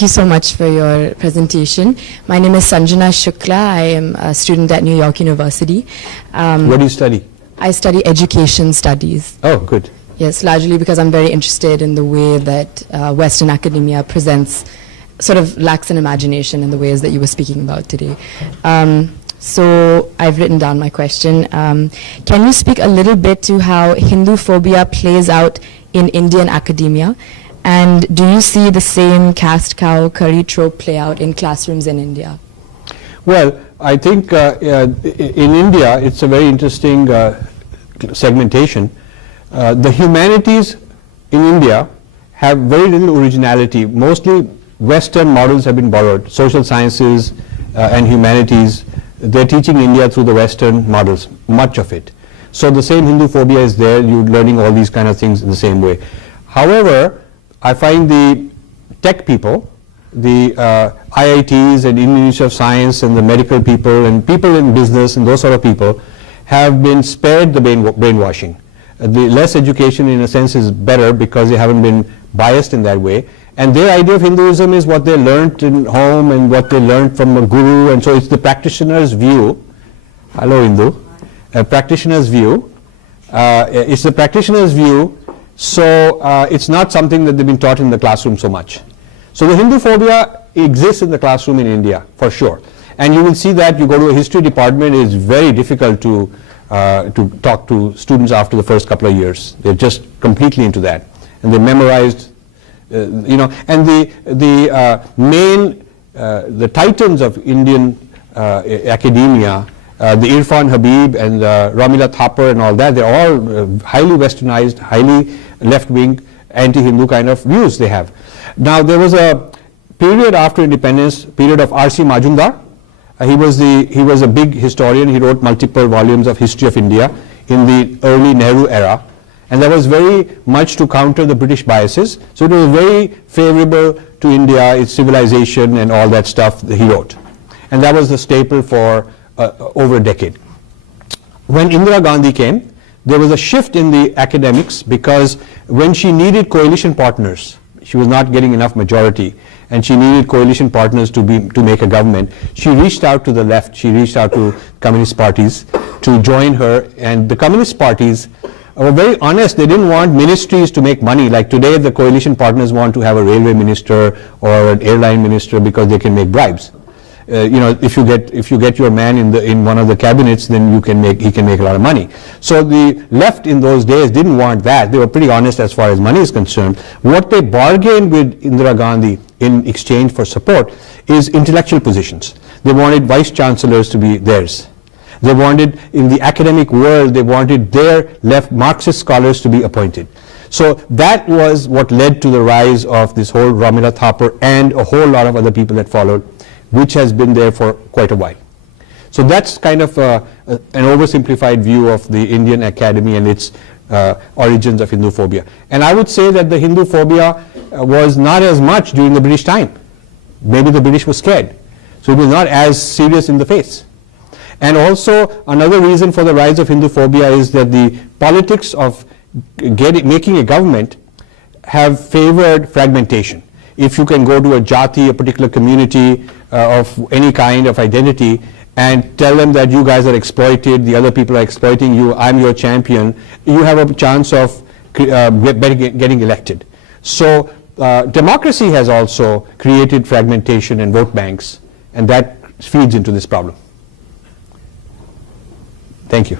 Thank you so much for your presentation. My name is Sanjana Shukla. I am a student at New York University. What do you study? I study education studies. Oh, good. Yes, largely because I'm very interested in the way that Western academia presents, sort of lacks an imagination in the ways that you were speaking about today. So I've written down my question. Can you speak a little bit to how Hindu phobia plays out in Indian academia? And do you see the same caste cow curry trope play out in classrooms in India? Well, I think in India it's a very interesting segmentation. The humanities in India have very little originality. Mostly Western models have been borrowed. Social sciences and humanities, they're teaching India through the Western models, much of it. So the same Hindu phobia is there, you're learning all these kind of things in the same way. However, I find the tech people, the IITs and Indian Institute of Science and the medical people and people in business and those sort of people have been spared the brainwashing. The less education in a sense is better because they haven't been biased in that way. And their idea of Hinduism is what they learned in home and what they learned from a guru, and so it's the practitioner's view. Hello, Hindu. A practitioner's view. It's the practitioner's view, so it's not something that they've been taught in the classroom so much. So the Hindu phobia exists in the classroom in India, for sure. And you will see that you go to a history department, it's very difficult to talk to students after the first couple of years. They're just completely into that. And they memorized, you know, and the titans of Indian academia, the Irfan Habib and Ramila Thapar and all that, they're all highly westernized, highly left-wing, anti-Hindu kind of views they have. Now there was a period after independence, period of R.C. Majumdar. He was a big historian. He wrote multiple volumes of history of India in the early Nehru era. And that was very much to counter the British biases. So it was very favorable to India, its civilization and all that stuff that he wrote. And that was the staple for over a decade. When Indira Gandhi came, there was a shift in the academics because when she needed coalition partners, she was not getting enough majority, and she needed coalition partners to make a government. She reached out to the left, she reached out to communist parties to join her, and the communist parties were very honest. They didn't want ministries to make money. Like today, the coalition partners want to have a railway minister or an airline minister because they can make bribes. You know, if you get your man in one of the cabinets, then he can make a lot of money. So the left in those days didn't want that. They were pretty honest as far as money is concerned. What they bargained with Indira Gandhi in exchange for support is intellectual positions. They wanted vice chancellors to be theirs. They wanted, in the academic world, they wanted their left Marxist scholars to be appointed. So that was what led to the rise of this whole Ramila Thapar and a whole lot of other people that followed, which has been there for quite a while. So that's kind of an oversimplified view of the Indian academy and its origins of Hindu phobia. And I would say that the Hindu phobia was not as much during the British time. Maybe the British were scared. So it was not as serious in the face. And also another reason for the rise of Hindu phobia is that the politics of making a government have favored fragmentation. If you can go to a jati, a particular community of any kind of identity, and tell them that you guys are exploited, the other people are exploiting you, I'm your champion, you have a chance of getting elected. So democracy has also created fragmentation and vote banks, and that feeds into this problem. Thank you.